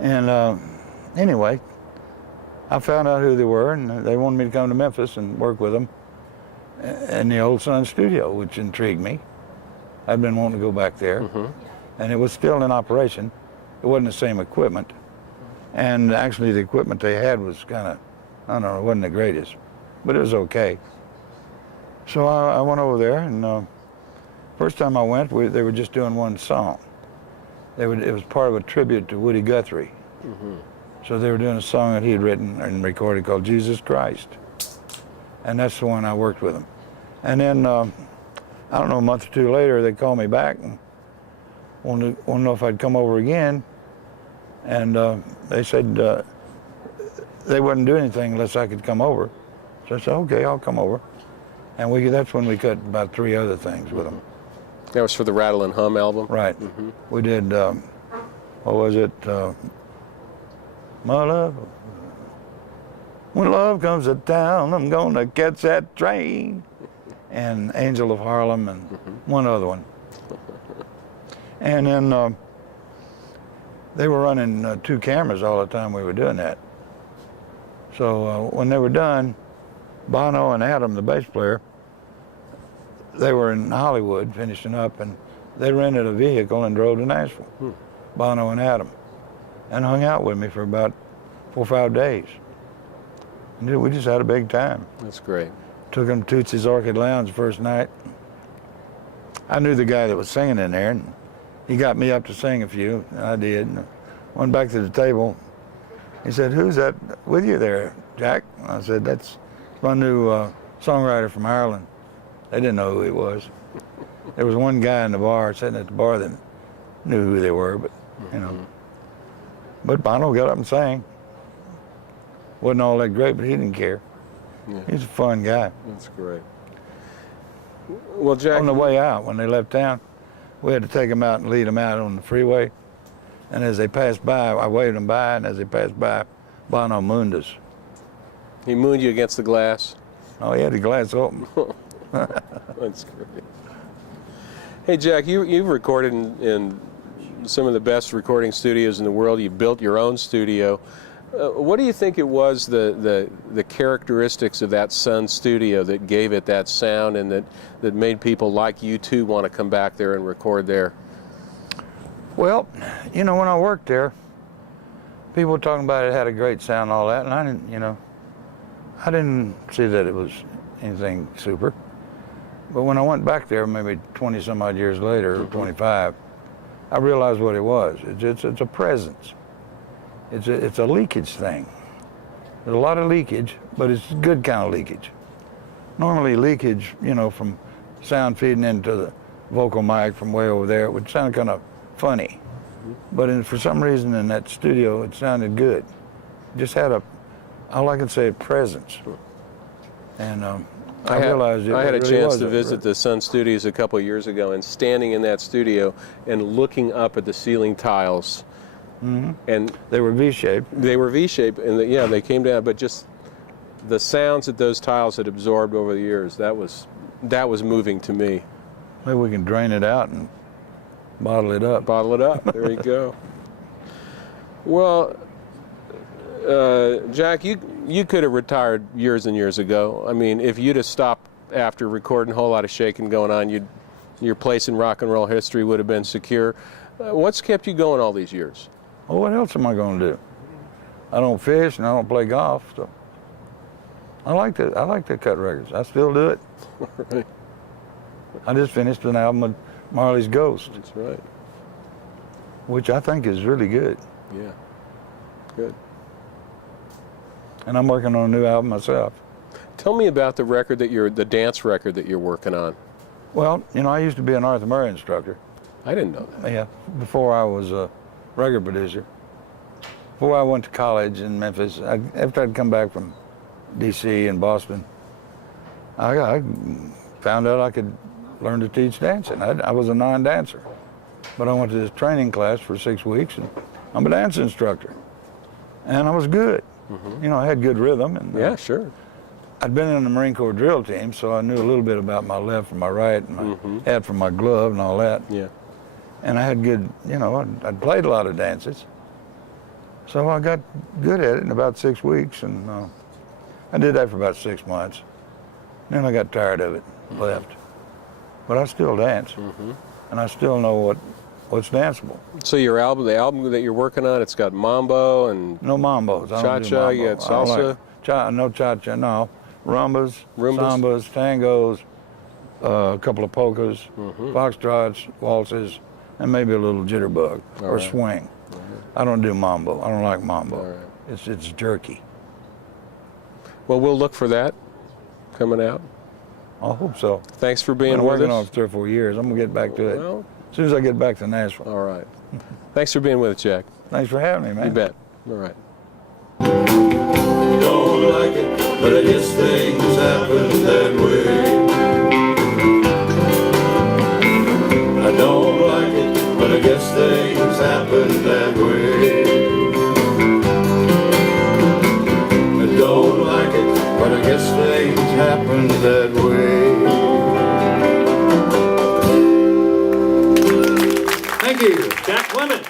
And anyway, I found out who they were, and they wanted me to come to Memphis and work with them in the old Sun studio, which intrigued me. I'd been wanting to go back there, and it was still in operation. It wasn't the same equipment, and actually the equipment they had was kind of, I don't know, it wasn't the greatest, but it was okay. So I went over there, and first time I went, they were just doing one song. It was part of a tribute to Woody Guthrie. So they were doing a song that he had written and recorded called Jesus Christ. And that's the one I worked with him. And then, I don't know, a month or two later, they called me back and wanted to know if I'd come over again. And they said they wouldn't do anything unless I could come over. So I said, okay, I'll come over. And that's when we cut about 3 other things with them. That was for the Rattle and Hum album? Right. We did, what was it? My love. When love comes to town, I'm gonna catch that train. And Angel of Harlem and one other one. And then they were running 2 cameras all the time we were doing that. So when they were done, Bono and Adam, the bass player, they were in Hollywood finishing up, and they rented a vehicle and drove to Nashville, Bono and Adam, and hung out with me for about 4 or 5 days. And we just had a big time. That's great. Took them to Tootsie's Orchid Lounge the first night. I knew the guy that was singing in there, and he got me up to sing a few, and I did. And went back to the table. He said, "Who's that with you there, Jack?" And I said, "That's my new songwriter from Ireland." They didn't know who he was. There was one guy in the bar, sitting at the bar, that knew who they were, but, you know. But Bono got up and sang. Wasn't all that great, but he didn't care. Yeah. He's a fun guy. That's great. Well, Jack, on the way out, when they left town, we had to take them out and lead them out on the freeway. And as they passed by, I waved them by, and as they passed by, Bono mooned us. He mooned you against the glass? Oh, he had the glass open. That's great. Hey, Jack, you've recorded in some of the best recording studios in the world. You built your own studio. What do you think it was, the characteristics of that Sun studio that gave it that sound and that made people like you too want to come back there and record there? Well, you know, when I worked there, people were talking about it had a great sound and all that, and I didn't see that it was anything super. But when I went back there, maybe 20 some odd years later, or 25, I realized what it was. It's a presence. It's a leakage thing. There's a lot of leakage, but it's a good kind of leakage. Normally leakage, you know, from sound feeding into the vocal mic from way over there, it would sound kind of funny. But for some reason in that studio, it sounded good. It just had all I can say, a presence. And I realized it. I had a really chance was to visit the Sun Studios a couple of years ago, and standing in that studio and looking up at the ceiling tiles. And they were V-shaped. They were V-shaped, and they came down. But just the sounds that those tiles had absorbed over the years, that was moving to me. Maybe we can drain it out and bottle it up. Bottle it up. There you go. Well, Jack, you could have retired years and years ago. I mean, if you'd have stopped after recording a whole lot of shaking going on, your place in rock and roll history would have been secure. What's kept you going all these years? Well, what else am I going to do? I don't fish and I don't play golf, so I like to cut records. I still do it. Right. I just finished an album with Marley's Ghost. That's right. Which I think is really good. Yeah. Good. And I'm working on a new album myself. Tell me about the record the dance record that you're working on. Well, you know, I used to be an Arthur Murray instructor. I didn't know that. Yeah, before I was a record producer. Before I went to college in Memphis, after I'd come back from D.C. and Boston, I found out I could learn to teach dancing. I was a non-dancer, but I went to this training class for 6 weeks, and I'm a dance instructor. And I was good. You know, I had good rhythm. And yeah, sure. I'd been in the Marine Corps drill team, so I knew a little bit about my left and my right, and my head from my glove and all that. Yeah. And I had good, you know, I'd played a lot of dances. So I got good at it in about 6 weeks, and I did that for about 6 months. Then I got tired of it, left. But I still dance, and I still know what's danceable. So your album, the album that you're working on, it's got mambo and No mambos. I don't do cha-cha, you mambo. got I don't salsa? No cha-cha, no. Rumbas, Rumbas? sambas, tangos, a couple of polkas, foxtrots, waltzes, and maybe a little jitterbug or right. swing. I don't do mambo. I don't like mambo. All right. It's jerky. Well, we'll look for that coming out. I hope so. Thanks for I've being been with working on us. it 3 or 4 years. I'm gonna get back to it Well, as soon as I get back to Nashville. all right. Thanks for being with us, Jack. Thanks for having me, man. You bet. All right. Don't like it, but I guess things happen that way. I don't like it, but I guess things happen that way. I don't like it, but I guess things happen that way. Thank you, Jack Clement.